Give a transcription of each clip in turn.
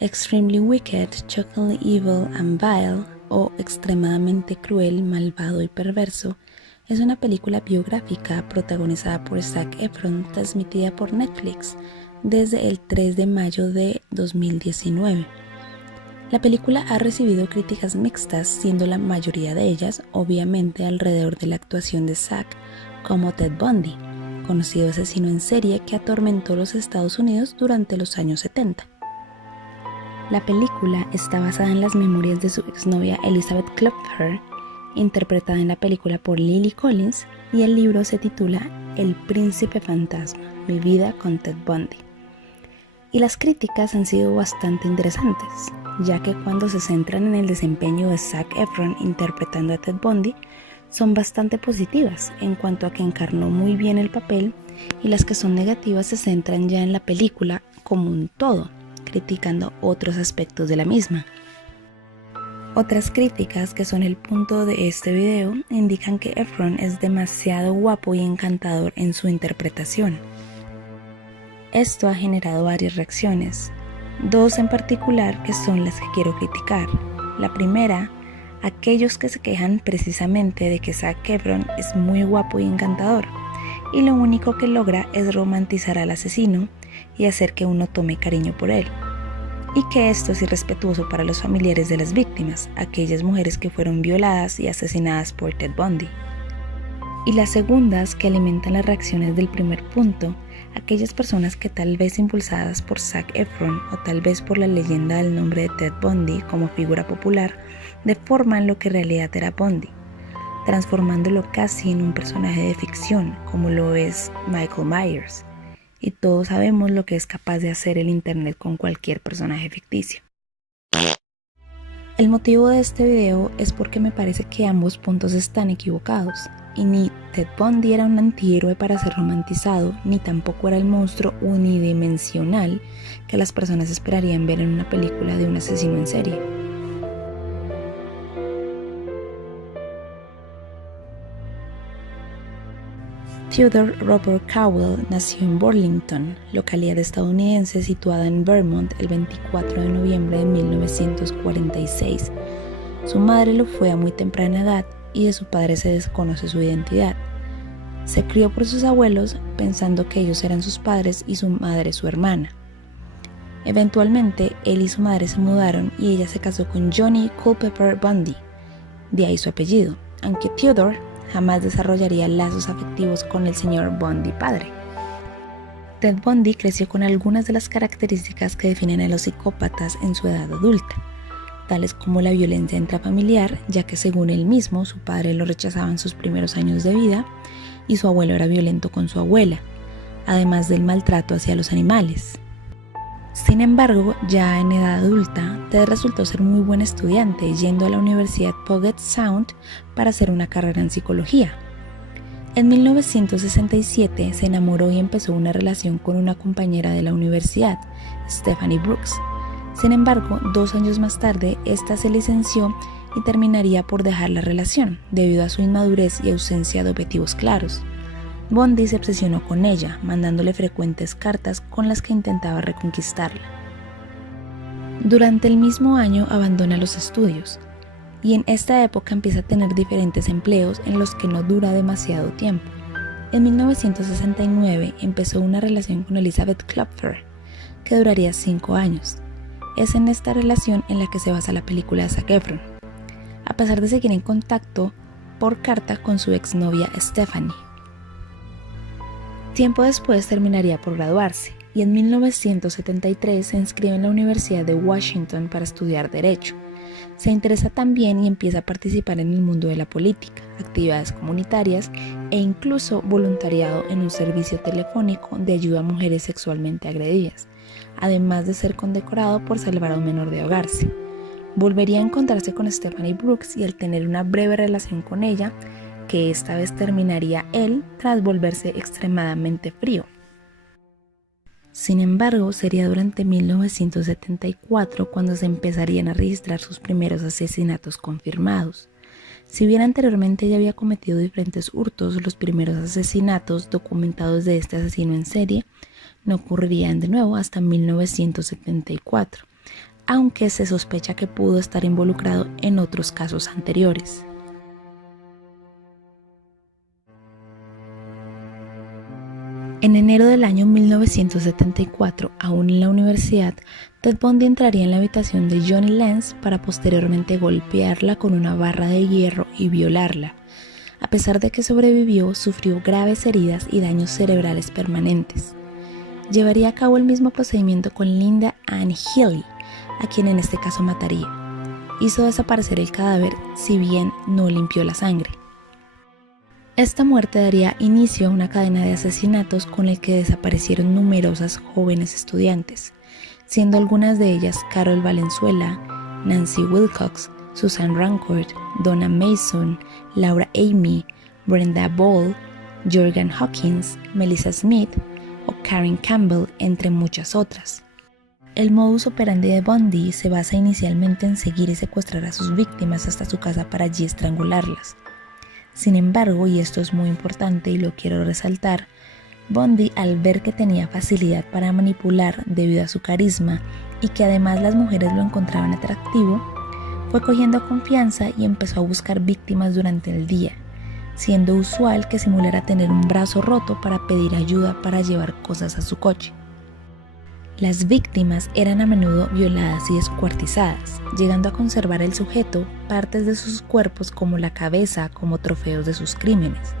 Extremely Wicked, Shockingly Evil and Vile, o Extremadamente Cruel, Malvado y Perverso, es una película biográfica protagonizada por Zac Efron, transmitida por Netflix desde el 3 de mayo de 2019. La película ha recibido críticas mixtas, siendo la mayoría de ellas, obviamente, alrededor de la actuación de Zac como Ted Bundy, conocido asesino en serie que atormentó los Estados Unidos durante los años 70. La película está basada en las memorias de su exnovia Elizabeth Klopfer, interpretada en la película por Lily Collins, y el libro se titula El Príncipe Fantasma, mi vida con Ted Bundy. Y las críticas han sido bastante interesantes, ya que cuando se centran en el desempeño de Zac Efron interpretando a Ted Bundy, son bastante positivas en cuanto a que encarnó muy bien el papel, y las que son negativas se centran ya en la película como un todo, criticando otros aspectos de la misma. Otras críticas, que son el punto de este video, indican que Efron es demasiado guapo y encantador en su interpretación. Esto ha generado varias reacciones, dos en particular que son las que quiero criticar. La primera, aquellos que se quejan precisamente de que Zac Efron es muy guapo y encantador, y lo único que logra es romantizar al asesino y hacer que uno tome cariño por él, y que esto es irrespetuoso para los familiares de las víctimas, aquellas mujeres que fueron violadas y asesinadas por Ted Bundy. Y las segundas, que alimentan las reacciones del primer punto, aquellas personas que tal vez impulsadas por Zac Efron o tal vez por la leyenda del nombre de Ted Bundy como figura popular, deforman lo que en realidad era Bundy, transformándolo casi en un personaje de ficción como lo es Michael Myers. Y todos sabemos lo que es capaz de hacer el internet con cualquier personaje ficticio. El motivo de este video es porque me parece que ambos puntos están equivocados, y ni Ted Bundy era un antihéroe para ser romantizado, ni tampoco era el monstruo unidimensional que las personas esperarían ver en una película de un asesino en serie. Theodore Robert Cowell nació en Burlington, localidad estadounidense situada en Vermont, el 24 de noviembre de 1946. Su madre lo fue a muy temprana edad y de su padre se desconoce su identidad. Se crió por sus abuelos pensando que ellos eran sus padres y su madre su hermana. Eventualmente, él y su madre se mudaron y ella se casó con Johnny Culpeper Bundy, de ahí su apellido, aunque Theodore jamás desarrollaría lazos afectivos con el señor Bundy padre. Ted Bundy creció con algunas de las características que definen a los psicópatas en su edad adulta, tales como la violencia intrafamiliar, ya que según él mismo su padre lo rechazaba en sus primeros años de vida y su abuelo era violento con su abuela, además del maltrato hacia los animales. Sin embargo, ya en edad adulta, Ted resultó ser muy buen estudiante, yendo a la Universidad Puget Sound para hacer una carrera en psicología. En 1967 se enamoró y empezó una relación con una compañera de la universidad, Stephanie Brooks. Sin embargo, 2 años más tarde, esta se licenció y terminaría por dejar la relación, debido a su inmadurez y ausencia de objetivos claros. Bundy se obsesionó con ella, mandándole frecuentes cartas con las que intentaba reconquistarla. Durante el mismo año abandona los estudios, y en esta época empieza a tener diferentes empleos en los que no dura demasiado tiempo. En 1969 empezó una relación con Elizabeth Klopfer, que duraría 5 años. Es en esta relación en la que se basa la película de Zac Efron, a pesar de seguir en contacto por carta con su exnovia Stephanie. Tiempo después terminaría por graduarse, y en 1973 se inscribe en la Universidad de Washington para estudiar Derecho. Se interesa también y empieza a participar en el mundo de la política, actividades comunitarias e incluso voluntariado en un servicio telefónico de ayuda a mujeres sexualmente agredidas, además de ser condecorado por salvar a un menor de ahogarse. Volvería a encontrarse con Stephanie Brooks y al tener una breve relación con ella, que esta vez terminaría él tras volverse extremadamente frío. Sin embargo, sería durante 1974 cuando se empezarían a registrar sus primeros asesinatos confirmados. Si bien anteriormente ya había cometido diferentes hurtos, los primeros asesinatos documentados de este asesino en serie no ocurrirían de nuevo hasta 1974, aunque se sospecha que pudo estar involucrado en otros casos anteriores. En enero del año 1974, aún en la universidad, Ted Bundy entraría en la habitación de Johnny Lenz para posteriormente golpearla con una barra de hierro y violarla. A pesar de que sobrevivió, sufrió graves heridas y daños cerebrales permanentes. Llevaría a cabo el mismo procedimiento con Linda Ann Healy, a quien en este caso mataría. Hizo desaparecer el cadáver, si bien no limpió la sangre. Esta muerte daría inicio a una cadena de asesinatos con el que desaparecieron numerosas jóvenes estudiantes, siendo algunas de ellas Carol Valenzuela, Nancy Wilcox, Susan Rancourt, Donna Mason, Laura Amy, Brenda Ball, Jordan Hawkins, Melissa Smith o Karen Campbell, entre muchas otras. El modus operandi de Bundy se basa inicialmente en seguir y secuestrar a sus víctimas hasta su casa para allí estrangularlas. Sin embargo, y esto es muy importante y lo quiero resaltar, Bundy, al ver que tenía facilidad para manipular debido a su carisma y que además las mujeres lo encontraban atractivo, fue cogiendo confianza y empezó a buscar víctimas durante el día, siendo usual que simulara tener un brazo roto para pedir ayuda para llevar cosas a su coche. Las víctimas eran a menudo violadas y descuartizadas, llegando a conservar el sujeto partes de sus cuerpos como la cabeza como trofeos de sus crímenes.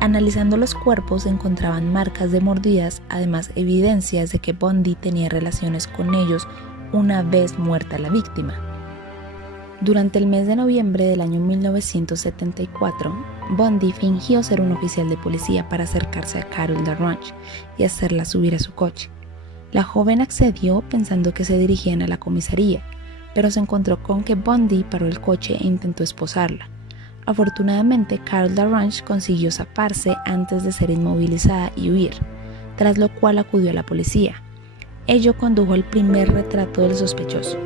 Analizando los cuerpos se encontraban marcas de mordidas, además evidencias de que Bundy tenía relaciones con ellos una vez muerta la víctima. Durante el mes de noviembre del año 1974, Bundy fingió ser un oficial de policía para acercarse a Carol DaRonch y hacerla subir a su coche. La joven accedió pensando que se dirigían a la comisaría, pero se encontró con que Bundy paró el coche e intentó esposarla. Afortunadamente, Carol DaRonch consiguió zafarse antes de ser inmovilizada y huir, tras lo cual acudió a la policía. Ello condujo al primer retrato del sospechoso.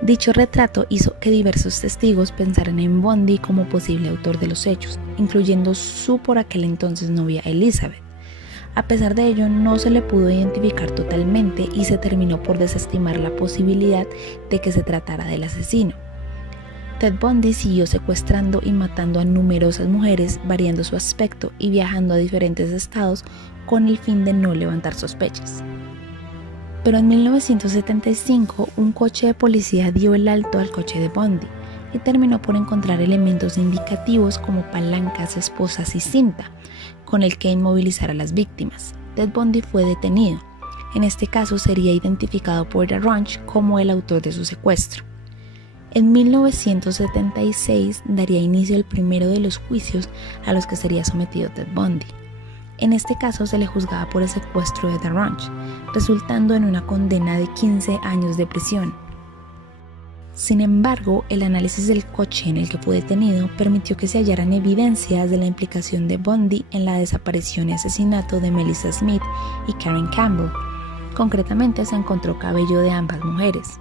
Dicho retrato hizo que diversos testigos pensaran en Bundy como posible autor de los hechos, incluyendo su por aquel entonces novia Elizabeth. A pesar de ello, no se le pudo identificar totalmente y se terminó por desestimar la posibilidad de que se tratara del asesino. Ted Bundy siguió secuestrando y matando a numerosas mujeres, variando su aspecto y viajando a diferentes estados con el fin de no levantar sospechas. Pero en 1975, un coche de policía dio el alto al coche de Bundy y terminó por encontrar elementos indicativos como palancas, esposas y cinta, con el que inmovilizar a las víctimas. Ted Bundy fue detenido. En este caso sería identificado por DaRonch como el autor de su secuestro. En 1976 daría inicio el primero de los juicios a los que sería sometido Ted Bundy. En este caso se le juzgaba por el secuestro de DaRonch, resultando en una condena de 15 años de prisión. Sin embargo, el análisis del coche en el que fue detenido permitió que se hallaran evidencias de la implicación de Bundy en la desaparición y asesinato de Melissa Smith y Karen Campbell. Concretamente, se encontró cabello de ambas mujeres.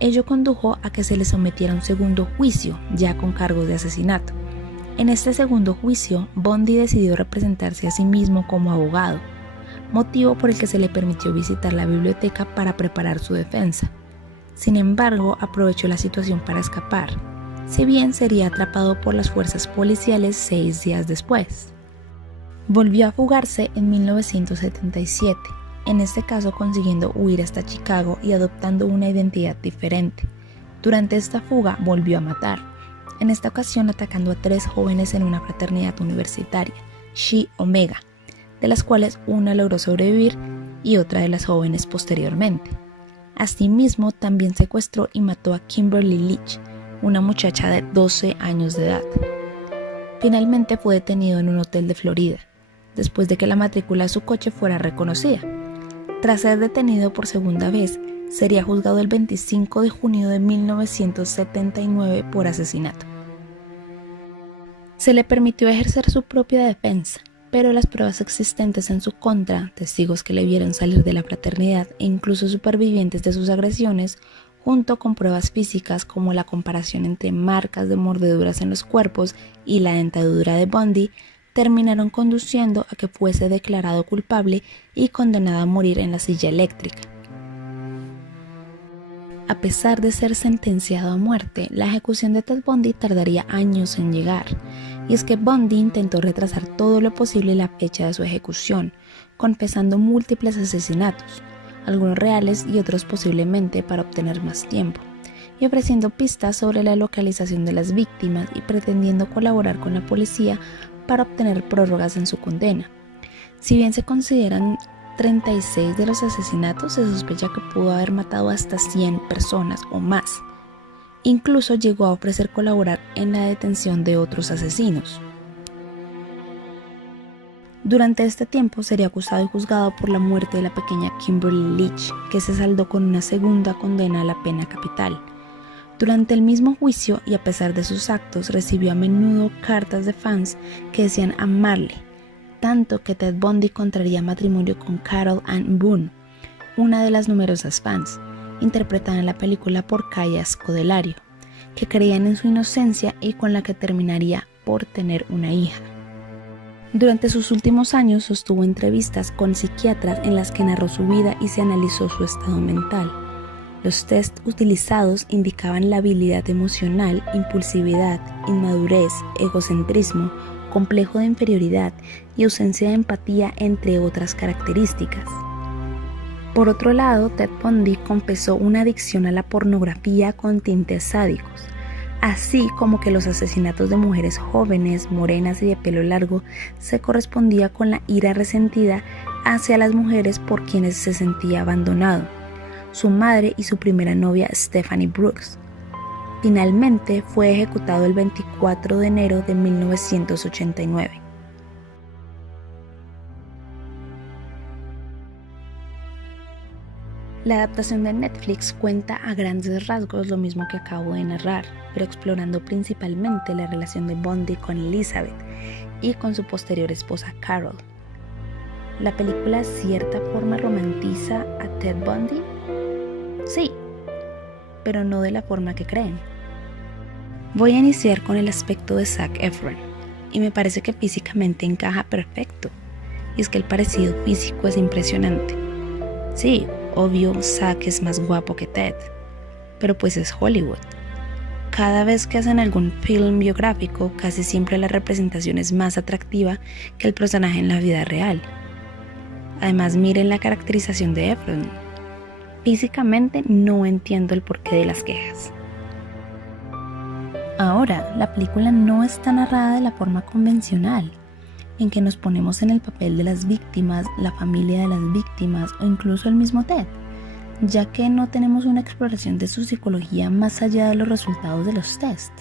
Ello condujo a que se le sometiera a un segundo juicio, ya con cargos de asesinato. En este segundo juicio, Bundy decidió representarse a sí mismo como abogado, motivo por el que se le permitió visitar la biblioteca para preparar su defensa. Sin embargo, aprovechó la situación para escapar, si bien sería atrapado por las fuerzas policiales 6 días después. Volvió a fugarse en 1977, en este caso consiguiendo huir hasta Chicago y adoptando una identidad diferente. Durante esta fuga volvió a matar, en esta ocasión atacando a 3 jóvenes en una fraternidad universitaria, Chi Omega, de las cuales una logró sobrevivir y otra de las jóvenes posteriormente. Asimismo, también secuestró y mató a Kimberly Leach, una muchacha de 12 años de edad. Finalmente fue detenido en un hotel de Florida, después de que la matrícula de su coche fuera reconocida. Tras ser detenido por segunda vez, sería juzgado el 25 de junio de 1979 por asesinato. Se le permitió ejercer su propia defensa, pero las pruebas existentes en su contra, testigos que le vieron salir de la fraternidad e incluso supervivientes de sus agresiones, junto con pruebas físicas como la comparación entre marcas de mordeduras en los cuerpos y la dentadura de Bundy, terminaron conduciendo a que fuese declarado culpable y condenado a morir en la silla eléctrica. A pesar de ser sentenciado a muerte, la ejecución de Ted Bundy tardaría años en llegar, y es que Bundy intentó retrasar todo lo posible la fecha de su ejecución, confesando múltiples asesinatos, algunos reales y otros posiblemente para obtener más tiempo, y ofreciendo pistas sobre la localización de las víctimas y pretendiendo colaborar con la policía para obtener prórrogas en su condena. Si bien se consideran 36 de los asesinatos, se sospecha que pudo haber matado hasta 100 personas o más. Incluso llegó a ofrecer colaborar en la detención de otros asesinos. Durante este tiempo sería acusado y juzgado por la muerte de la pequeña Kimberly Leach, que se saldó con una segunda condena a la pena capital. Durante el mismo juicio, y a pesar de sus actos, recibió a menudo cartas de fans que decían amarle, tanto que Ted Bundy contraería matrimonio con Carol Ann Boone, una de las numerosas fans, interpretada en la película por Kaya Scodelario, que creían en su inocencia y con la que terminaría por tener una hija. Durante sus últimos años sostuvo entrevistas con psiquiatras en las que narró su vida y se analizó su estado mental. Los test utilizados indicaban la habilidad emocional, impulsividad, inmadurez, egocentrismo, complejo de inferioridad y ausencia de empatía, entre otras características. Por otro lado, Ted Bundy confesó una adicción a la pornografía con tintes sádicos, así como que los asesinatos de mujeres jóvenes, morenas y de pelo largo se correspondía con la ira resentida hacia las mujeres por quienes se sentía abandonado, su madre y su primera novia Stephanie Brooks. Finalmente fue ejecutado el 24 de enero de 1989. La adaptación de Netflix cuenta a grandes rasgos lo mismo que acabo de narrar, pero explorando principalmente la relación de Bundy con Elizabeth y con su posterior esposa Carol. ¿La película de cierta forma romantiza a Ted Bundy? Sí, pero no de la forma que creen. Voy a iniciar con el aspecto de Zac Efron, y me parece que físicamente encaja perfecto, y es que el parecido físico es impresionante. Sí, obvio, Zac es más guapo que Ted, pero pues es Hollywood. Cada vez que hacen algún film biográfico, casi siempre la representación es más atractiva que el personaje en la vida real. Además, miren la caracterización de Efron. Físicamente no entiendo el porqué de las quejas. Ahora, la película no está narrada de la forma convencional, en que nos ponemos en el papel de las víctimas, la familia de las víctimas o incluso el mismo Ted, ya que no tenemos una exploración de su psicología más allá de los resultados de los test.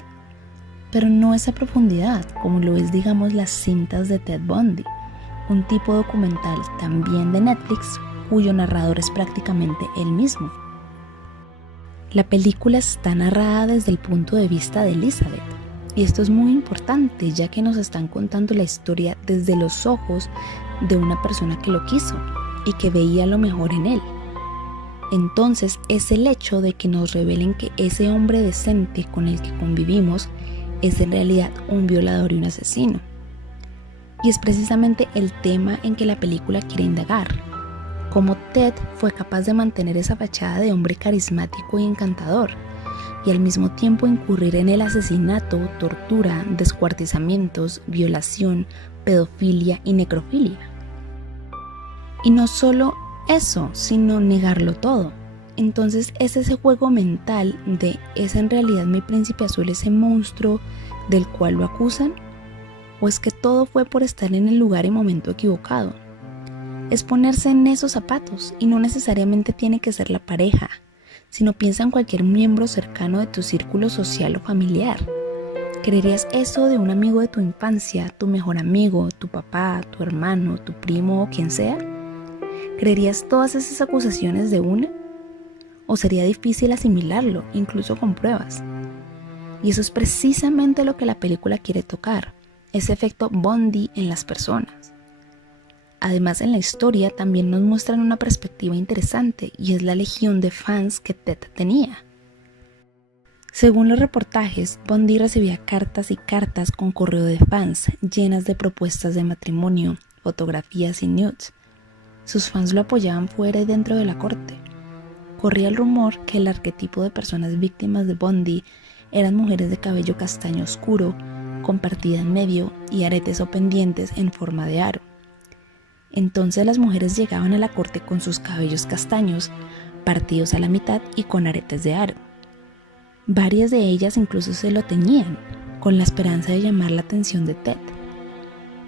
Pero no es a profundidad, como lo es, digamos, las cintas de Ted Bundy, un tipo documental también de Netflix, cuyo narrador es prácticamente él mismo. La película está narrada desde el punto de vista de Elizabeth, y esto es muy importante, ya que nos están contando la historia desde los ojos de una persona que lo quiso y que veía lo mejor en él. Entonces es el hecho de que nos revelen que ese hombre decente con el que convivimos es en realidad un violador y un asesino. Y es precisamente el tema en que la película quiere indagar. Cómo Ted fue capaz de mantener esa fachada de hombre carismático y encantador, y al mismo tiempo incurrir en el asesinato, tortura, descuartizamientos, violación, pedofilia y necrofilia. Y no solo eso, sino negarlo todo. Entonces es ese juego mental de ¿es en realidad mi príncipe azul ese monstruo del cual lo acusan? ¿O es que todo fue por estar en el lugar y momento equivocado? Es ponerse en esos zapatos, y no necesariamente tiene que ser la pareja, sino piensa en cualquier miembro cercano de tu círculo social o familiar. ¿Creerías eso de un amigo de tu infancia, tu mejor amigo, tu papá, tu hermano, tu primo o quien sea? ¿Creerías todas esas acusaciones de una? ¿O sería difícil asimilarlo, incluso con pruebas? Y eso es precisamente lo que la película quiere tocar, ese efecto Bundy en las personas. Además, en la historia también nos muestran una perspectiva interesante, y es la legión de fans que Ted tenía. Según los reportajes, Bundy recibía cartas y cartas con correo de fans llenas de propuestas de matrimonio, fotografías y nudes. Sus fans lo apoyaban fuera y dentro de la corte. Corría el rumor que el arquetipo de personas víctimas de Bundy eran mujeres de cabello castaño oscuro, con partida en medio y aretes o pendientes en forma de aro. Entonces las mujeres llegaban a la corte con sus cabellos castaños, partidos a la mitad y con aretes de aro. Varias de ellas incluso se lo teñían, con la esperanza de llamar la atención de Ted.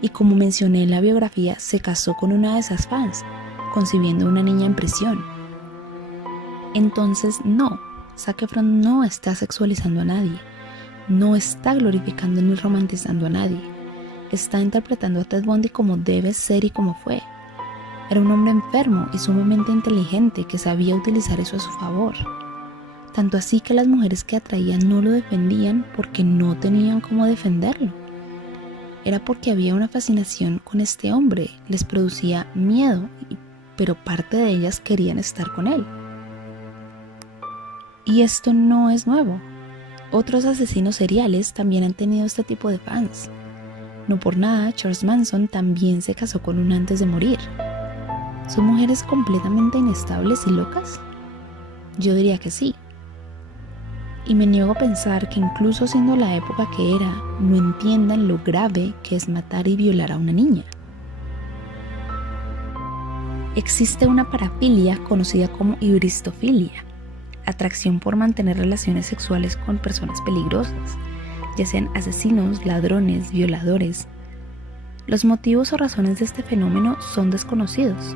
Y como mencioné en la biografía, se casó con una de esas fans, concibiendo una niña en prisión. Entonces no, Zac Efron no está sexualizando a nadie, no está glorificando ni romantizando a nadie, está interpretando a Ted Bundy como debe ser y como fue. Era un hombre enfermo y sumamente inteligente que sabía utilizar eso a su favor. Tanto así que las mujeres que atraían no lo defendían porque no tenían cómo defenderlo. Era porque había una fascinación con este hombre, les producía miedo, pero parte de ellas querían estar con él. Y esto no es nuevo. Otros asesinos seriales también han tenido este tipo de fans. No por nada, Charles Manson también se casó con una antes de morir. ¿Son mujeres completamente inestables y locas? Yo diría que sí. Y me niego a pensar que incluso siendo la época que era, no entiendan lo grave que es matar y violar a una niña. Existe una parafilia conocida como hibristofilia, atracción por mantener relaciones sexuales con personas peligrosas, ya sean asesinos, ladrones, violadores. Los motivos o razones de este fenómeno son desconocidos,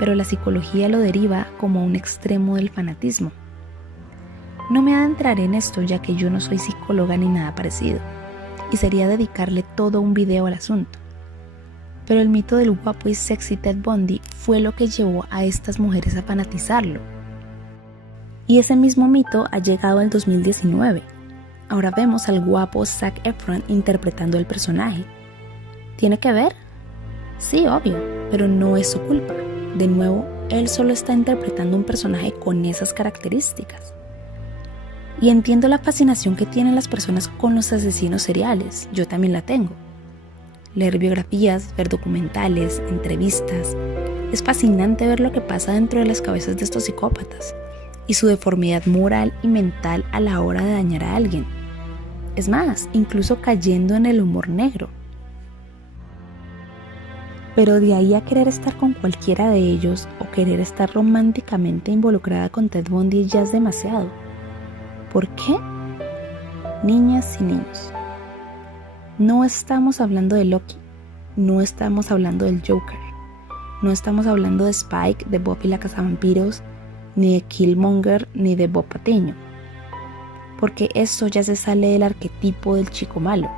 pero la psicología lo deriva como un extremo del fanatismo. No me adentraré en esto ya que yo no soy psicóloga ni nada parecido, y sería dedicarle todo un video al asunto. Pero el mito del guapo y sexy Ted Bundy fue lo que llevó a estas mujeres a fanatizarlo. Y ese mismo mito ha llegado al 2019. Ahora vemos al guapo Zac Efron interpretando el personaje. ¿Tiene que ver? Sí, obvio, pero no es su culpa. De nuevo, él solo está interpretando un personaje con esas características. Y entiendo la fascinación que tienen las personas con los asesinos seriales, yo también la tengo. Leer biografías, ver documentales, entrevistas, es fascinante ver lo que pasa dentro de las cabezas de estos psicópatas y su deformidad moral y mental a la hora de dañar a alguien. Es más, incluso cayendo en el humor negro. Pero de ahí a querer estar con cualquiera de ellos o querer estar románticamente involucrada con Ted Bundy ya es demasiado. ¿Por qué? Niñas y niños. No estamos hablando de Loki, no estamos hablando del Joker, no estamos hablando de Spike, de Buffy la Cazavampiros, ni de Killmonger, ni de Bob Patiño. Porque esto ya se sale del arquetipo del chico malo.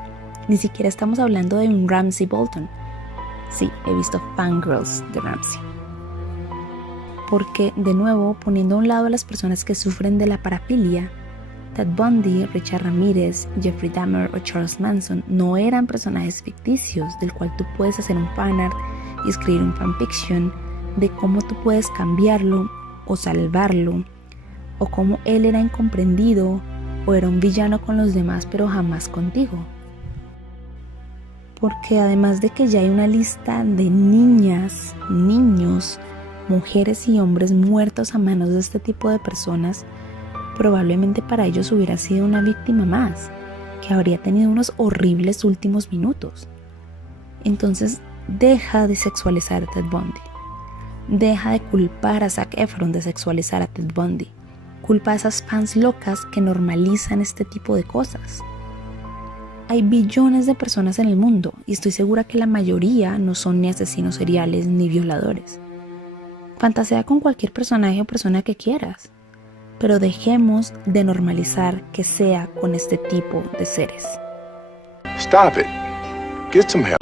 Ni siquiera estamos hablando de un Ramsay Bolton. Sí, he visto fangirls de Ramsay. Porque, de nuevo, poniendo a un lado a las personas que sufren de la parafilia, Ted Bundy, Richard Ramírez, Jeffrey Dahmer o Charles Manson no eran personajes ficticios del cual tú puedes hacer un fanart y escribir un fanfiction de cómo tú puedes cambiarlo o salvarlo, o cómo él era incomprendido o era un villano con los demás pero jamás contigo. Porque además de que ya hay una lista de niñas, niños, mujeres y hombres muertos a manos de este tipo de personas, probablemente para ellos hubiera sido una víctima más, que habría tenido unos horribles últimos minutos. Entonces, deja de sexualizar a Ted Bundy. Deja de culpar a Zac Efron de sexualizar a Ted Bundy. Culpa a esas fans locas que normalizan este tipo de cosas. Hay billones de personas en el mundo y estoy segura que la mayoría no son ni asesinos seriales ni violadores. Fantasea con cualquier personaje o persona que quieras, pero dejemos de normalizar que sea con este tipo de seres. Stop it. Get some help.